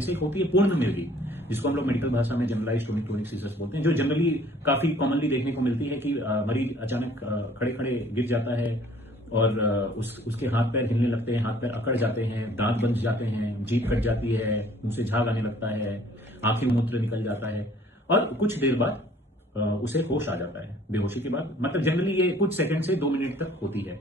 जैसे एक होती है पूर्ण मिर्गी, जिसको हम लोग मेडिकल भाषा में जनरलाइज्ड टोनिक सीजर्स बोलते हैं, जो जनरली काफी कॉमनली देखने को मिलती है कि मरीज अचानक खड़े खड़े गिर जाता है और उसके हाथ पैर हिलने लगते हैं, हाथ पैर अकड़ जाते हैं, दांत बन जाते हैं, जीभ कट जाती है, मुंह से झाग आने लगता है, आंखें मूत्र निकल जाता है और कुछ देर बाद उसे होश आ जाता है। बेहोशी के बाद मतलब जनरली ये कुछ सेकंड से 2 मिनट तक होती है।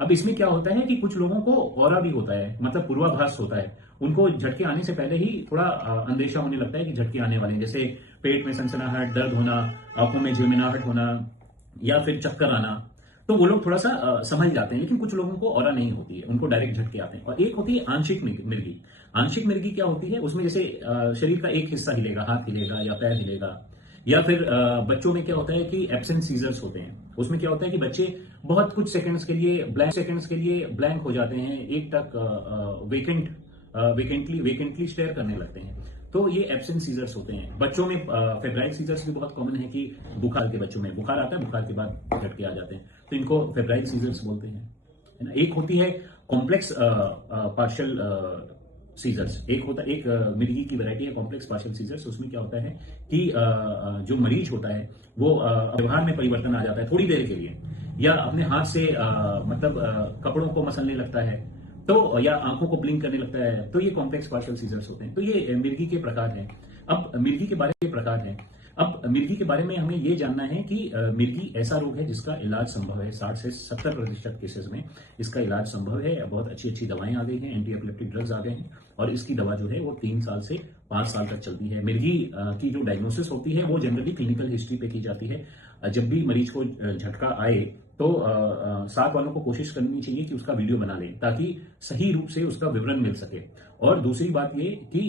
अब इसमें क्या होता है कि कुछ लोगों को ऑरा भी होता है, मतलब पूर्वाभास होता है। उनको झटके आने से पहले ही थोड़ा अंदेशा होने लगता है कि झटके आने वाले हैं, जैसे पेट में सनसनाहट, दर्द होना, आंखों में झिलमिलाहट होना या फिर चक्कर आना। तो वो लोग थोड़ा सा समझ जाते हैं, लेकिन कुछ लोगों को ऑरा नहीं होती है, उनको डायरेक्ट झटके आते हैं। और एक होती है आंशिक मिर्गी। आंशिक मिर्गी क्या होती है, उसमें जैसे शरीर का एक हिस्सा हिलेगा, हाथ हिलेगा या पैर हिलेगा। या फिर बच्चों में क्या होता है कि एब्सेंट सीजर्स होते हैं। उसमें क्या होता है कि बच्चे बहुत कुछ सेकंड्स के लिए ब्लैंक हो जाते हैं, एक टक वेकेंटली स्टेयर करने लगते हैं। तो ये एब्सेंट सीजर्स होते हैं। बच्चों में फेब्राइल सीजर्स भी बहुत कॉमन है कि बुखार के बच्चों में बुखार आता है, बुखार के बाद झटके आ जाते हैं, तो इनको फेब्राइल सीजर्स बोलते हैं, है ना। एक होती है कॉम्प्लेक्स पार्शियल सीजर्स। एक मिर्गी की वैरायटी है कॉम्प्लेक्स पार्शियल सीजर्स। उसमें क्या होता है कि जो मरीज होता है वो व्यवहार में परिवर्तन आ जाता है थोड़ी देर के लिए, या अपने हाथ से कपड़ों को मसलने लगता है, तो या आंखों को ब्लिंक करने लगता है, तो ये कॉम्प्लेक्स पार्शियल सीजर्स होते हैं। तो ये मिर्गी के प्रकार हैं। अब मिर्गी के बारे में हमें ये जानना है कि मिर्गी ऐसा रोग है जिसका इलाज संभव है। 60 से 70% केसेस में इसका इलाज संभव है। बहुत अच्छी अच्छी दवाएं आ गई हैं, एंटी एपिलेप्टिक ड्रग्स आ गए हैं और इसकी दवा जो है वो 3 साल से 5 साल तक चलती है। मिर्गी की जो डायग्नोसिस होती है वो जनरली क्लिनिकल हिस्ट्री पे की जाती है। जब भी मरीज को झटका आए तो साथ वालों को कोशिश करनी चाहिए कि उसका वीडियो बना लें, ताकि सही रूप से उसका विवरण मिल सके। और दूसरी बात ये कि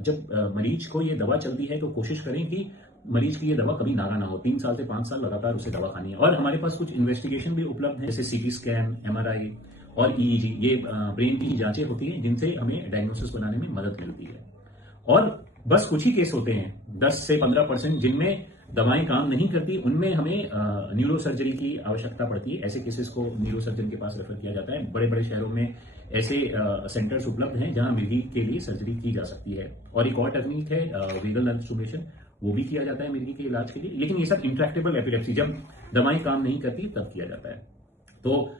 जब मरीज को ये दवा चलती है तो कोशिश करें कि मरीज की ये दवा कभी नागा ना हो। 3 साल से 5 साल लगातार उसे दवा खानी है। और हमारे पास कुछ इन्वेस्टिगेशन भी उपलब्ध है, जैसे सीटी स्कैन, एमआरआई और ईईजी। ये ब्रेन की जांचें होती हैं जिनसे हमें डायग्नोसिस बनाने में मदद मिलती है। और बस कुछ ही केस होते हैं, 10 से 15% जिनमें दवाएं काम नहीं करती, उनमें हमें न्यूरो सर्जरी की आवश्यकता पड़ती है। ऐसे केसेस को न्यूरो सर्जन के पास रेफर किया जाता है। बड़े बड़े शहरों में ऐसे सेंटर्स उपलब्ध हैं जहां मिर्गी के लिए सर्जरी की जा सकती है। और एक और टेक्निक है वेगल नर्व स्टिमुलेशन, वो भी किया जाता है मिर्गी के इलाज के लिए। लेकिन ये सब इंट्रैक्टेबल एपिलेप्सी, जब दवाएं काम नहीं करती तब किया जाता है। तो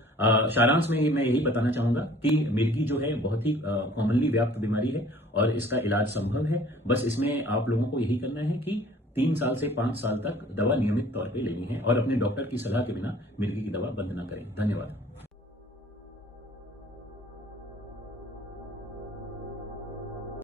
सारांश में मैं यही बताना चाहूंगा कि मिर्गी जो है बहुत ही कॉमनली व्याप्त बीमारी है और इसका इलाज संभव है। बस इसमें आप लोगों को यही करना है कि 3 साल से 5 साल तक दवा नियमित तौर पे लेनी है और अपने डॉक्टर की सलाह के बिना मिर्गी की दवा बंद ना करें। धन्यवाद।